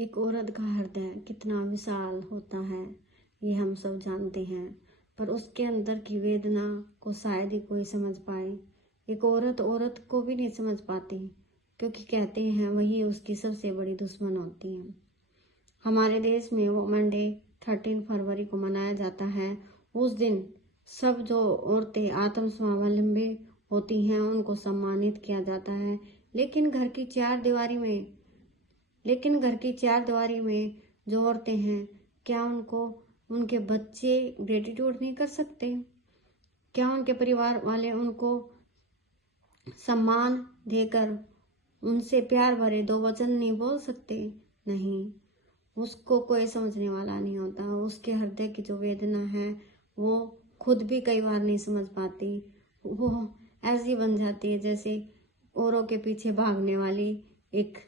एक औरत का हृदय कितना विशाल होता है ये हम सब जानते हैं, पर उसके अंदर की वेदना को शायद ही कोई समझ पाए। एक औरत औरत को भी नहीं समझ पाती, क्योंकि कहते हैं वही उसकी सबसे बड़ी दुश्मन होती है। हमारे देश में वुमेन डे 13 फरवरी को मनाया जाता है। उस दिन सब जो औरतें आत्मस्वावलंबी होती हैं उनको सम्मानित किया जाता है। लेकिन घर की चार दीवारी में जो औरतें हैं, क्या उनको उनके बच्चे ग्रेटिट्यूड नहीं कर सकते? क्या उनके परिवार वाले उनको सम्मान देकर उनसे प्यार भरे दो वचन नहीं बोल सकते? नहीं, उसको कोई समझने वाला नहीं होता। उसके हृदय की जो वेदना है वो खुद भी कई बार नहीं समझ पाती। वो ऐसी बन जाती है जैसे औरों के पीछे भागने वाली एक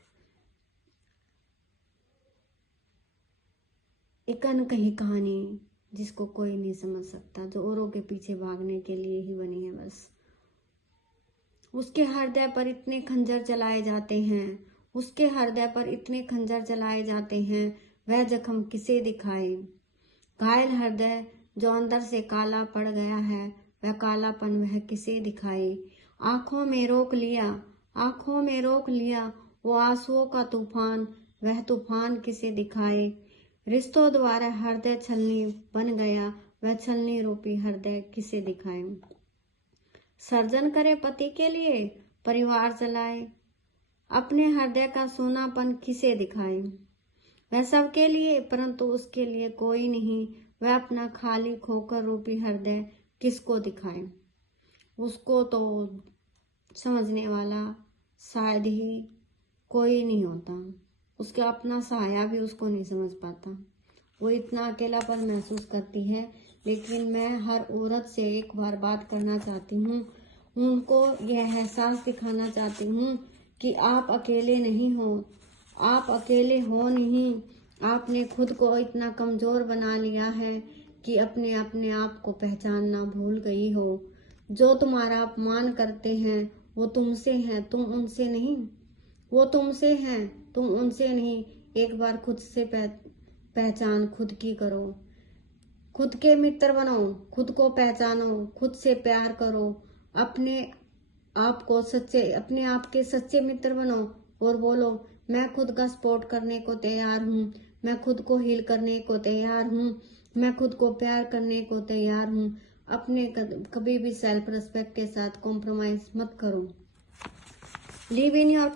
अनकही कहानी, जिसको कोई नहीं समझ सकता, जो औरों के पीछे भागने के लिए ही बनी है बस। उसके हृदय पर इतने खंजर चलाए जाते हैं, वह जख्म किसे दिखाए? घायल हृदय जो अंदर से काला पड़ गया है, वह कालापन वह किसे दिखाए? आंखों में रोक लिया वो आंसुओं का तूफान, वह तूफान किसे दिखाए? रिश्तों द्वारा हृदय छलनी बन गया, वह छलनी रूपी हृदय किसे दिखाए? सर्जन करे पति के लिए, परिवार चलाए, अपने हृदय का सोनापन किसे दिखाए? वह सबके लिए परंतु उसके लिए कोई नहीं, वह अपना खाली खोकर रूपी हृदय किसको दिखाए? उसको तो समझने वाला शायद ही कोई नहीं होता। उसका अपना साया भी उसको नहीं समझ पाता। वो इतना अकेलापन महसूस करती है। लेकिन मैं हर औरत से एक बार बात करना चाहती हूँ, उनको यह एहसास दिखाना चाहती हूँ कि आप अकेले नहीं। आपने खुद को इतना कमजोर बना लिया है कि अपने आप को पहचानना भूल गई हो। जो तुम्हारा अपमान करते हैं वो तुमसे हैं, तुम उनसे नहीं। वो तुमसे हैं, तुम उनसे नहीं। एक बार खुद से पहचान खुद की करो। खुद के मित्र बनो, खुद को पहचानो, खुद से प्यार करो। अपने आप के सच्चे मित्र बनो और बोलो, मैं खुद का सपोर्ट करने को तैयार हूँ, मैं खुद को हील करने को तैयार हूँ, मैं खुद को प्यार करने को तैयार हूँ। अपने कभी भी सेल्फ रिस्पेक्ट के साथ कॉम्प्रोमाइज मत करो। Live in your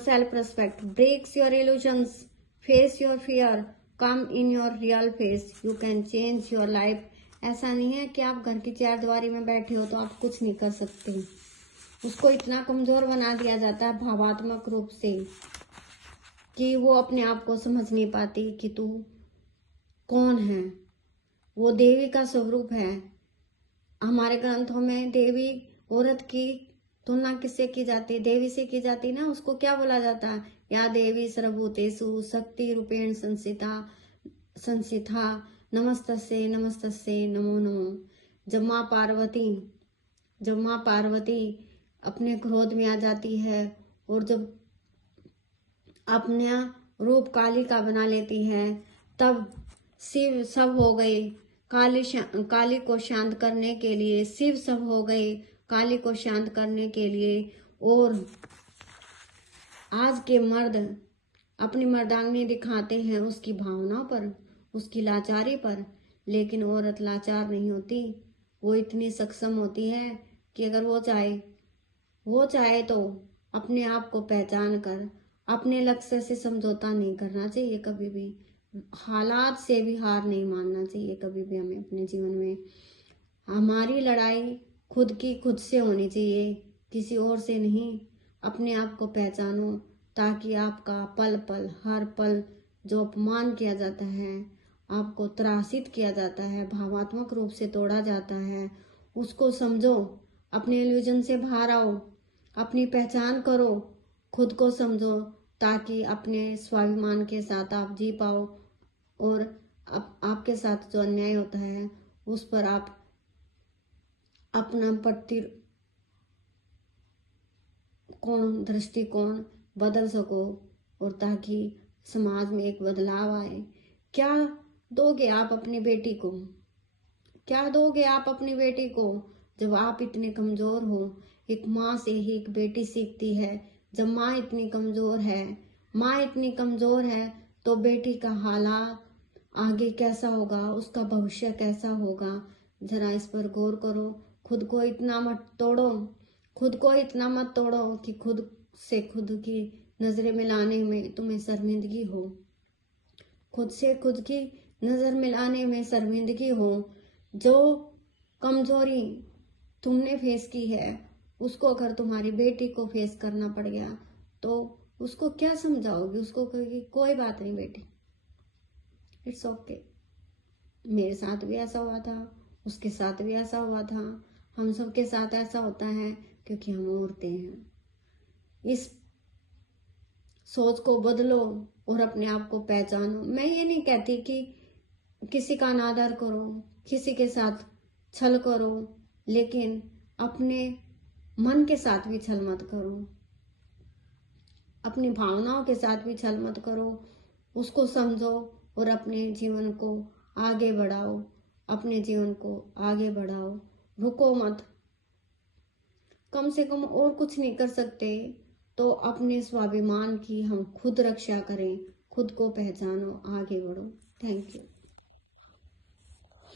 self-respect. Breaks your illusions. Face your fear. Come in your real face. You can change your life. ऐसा नहीं है कि आप घर की चार दीवारी में बैठे हो तो आप कुछ नहीं कर सकते। उसको इतना कमजोर बना दिया जाता है भावात्मक रूप से कि वो अपने आप को समझ नहीं पाती कि तू कौन है। वो देवी का स्वरूप है। हमारे ग्रंथों में देवी औरत की तुलना किससे की जाती? देवी से की जाती ना। उसको क्या बोला जाता? या देवी सर्वभूतेषु शक्ति रूपेण संस्थिता नमस्तस्यै नमो नमो। जब माँ पार्वती अपने क्रोध में आ जाती है और जब अपना रूप काली का बना लेती है, तब शिव सब हो गए। काली को शांत करने के लिए शिव सब हो गए, काली को शांत करने के लिए। और आज के मर्द अपनी मर्दांगी दिखाते हैं उसकी भावनाओं पर, उसकी लाचारी पर। लेकिन औरत लाचार नहीं होती। वो इतनी सक्षम होती है कि अगर वो चाहे तो अपने आप को पहचान कर अपने लक्ष्य से समझौता नहीं करना चाहिए। कभी भी हालात से भी हार नहीं मानना चाहिए। कभी भी हमें अपने जीवन में हमारी लड़ाई खुद से होनी चाहिए, किसी और से नहीं। अपने आप को पहचानो ताकि आपका पल पल हर पल जो अपमान किया जाता है, आपको त्रासित किया जाता है, भावात्मक रूप से तोड़ा जाता है, उसको समझो। अपने इल्यूजन से बाहर आओ, अपनी पहचान करो, खुद को समझो, ताकि अपने स्वाभिमान के साथ आप जी पाओ। और आपके साथ जो अन्याय होता है उस पर आप अपना दृष्टिकोण बदल सको, और ताकि समाज में एक बदलाव आए। क्या दोगे आप अपनी बेटी को? क्या दोगे आप अपनी बेटी को जब आप इतने कमजोर हो? एक माँ से ही एक बेटी सीखती है। जब माँ इतनी कमजोर है, माँ इतनी कमजोर है, तो बेटी का हालात आगे कैसा होगा, उसका भविष्य कैसा होगा? जरा इस पर गौर करो। खुद को इतना मत तोड़ो, खुद को इतना मत तोड़ो कि खुद से खुद की नजरें मिलाने में तुम्हें शर्मिंदगी हो। खुद से खुद की नजर मिलाने में शर्मिंदगी हो। जो कमजोरी तुमने फेस की है, उसको अगर तुम्हारी बेटी को फेस करना पड़ गया तो उसको क्या समझाओगी? उसको कहोगी कोई बात नहीं बेटी, इट्स ओके। मेरे साथ भी ऐसा हुआ था, उसके साथ भी ऐसा हुआ था, हम सबके साथ ऐसा होता है क्योंकि हम औरतें हैं। इस सोच को बदलो और अपने आप को पहचानो। मैं ये नहीं कहती कि किसी का अनादर करो, किसी के साथ छल करो, लेकिन अपने मन के साथ भी छल मत करो, अपनी भावनाओं के साथ भी छल मत करो। उसको समझो और अपने जीवन को आगे बढ़ाओ, अपने जीवन को आगे बढ़ाओ। रुको मत। कम से कम और कुछ नहीं कर सकते तो अपने स्वाभिमान की हम खुद रक्षा करें। खुद को पहचानो, आगे बढ़ो। Thank you.